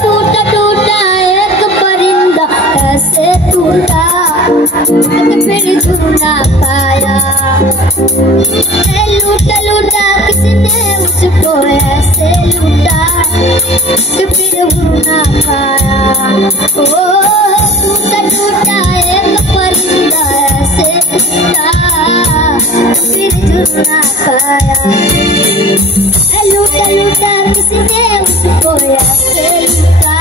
टूटा टूटा एक परिंदा ऐसे टूटा फिर झुक ना पाया। लूटा लूटा किसी ने उसको ऐसे लूटा फिर भूल ना पाया। टूटा टूटा एक परिंदा ऐसे टूटा फिर झुक ना पाया। लूटा लूटा किसी ने उसको ऐसे लूटा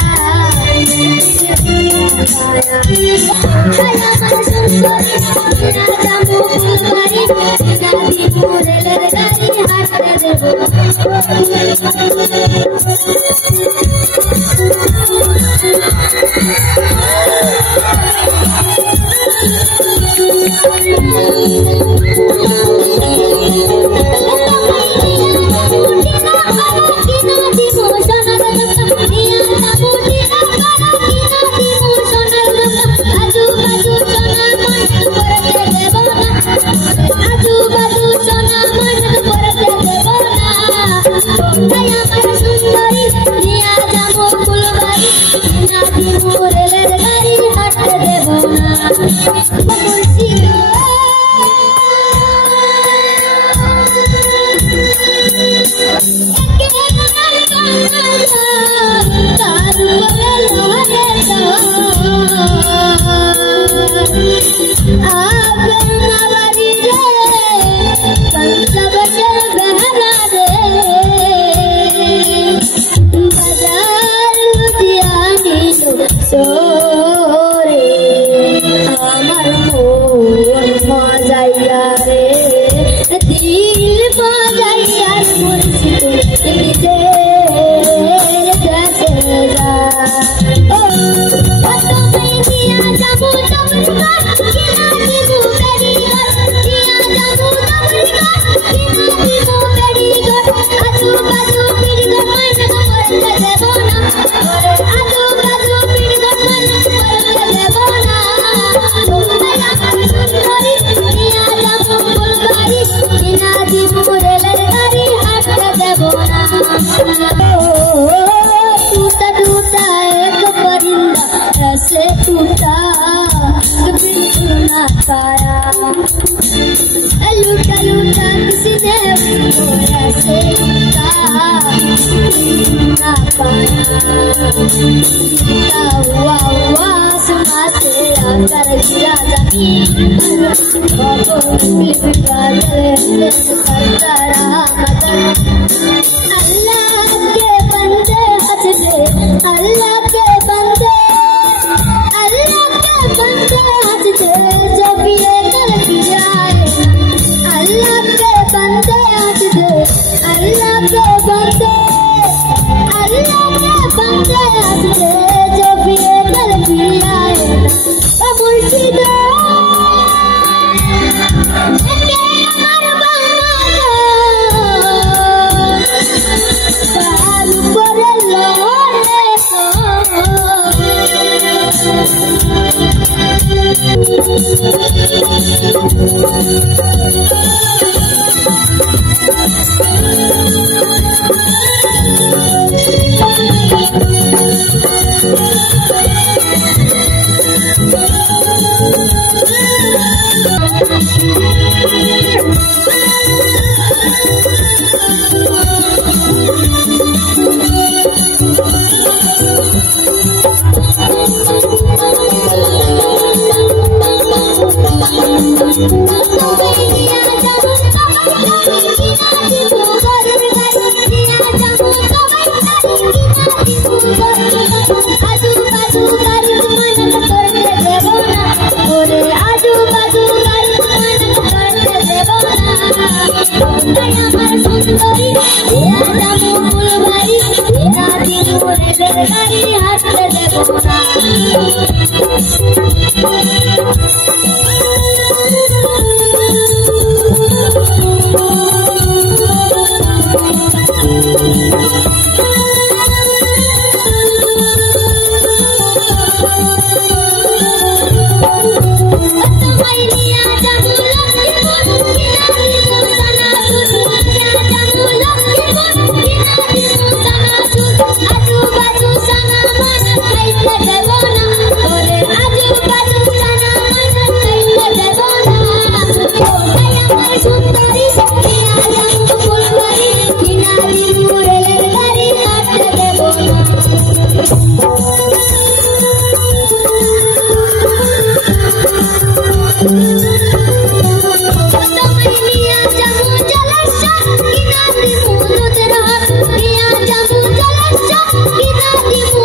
लूटा लूटा किसी ने उसको ऐसे लूटा ना पाया। हुआ हुआ सुना से आकर गिरा जमीन करता रहा मदद। अल्लाह के बंदे हंस दे, अल्लाह के बंदे हंस दे जो भी कल गिराए। अल्लाह के बंदे हंस दे, अल्लाह के बंदे हंस दे जो भी कल गिराए। मुर्शिदा किनारे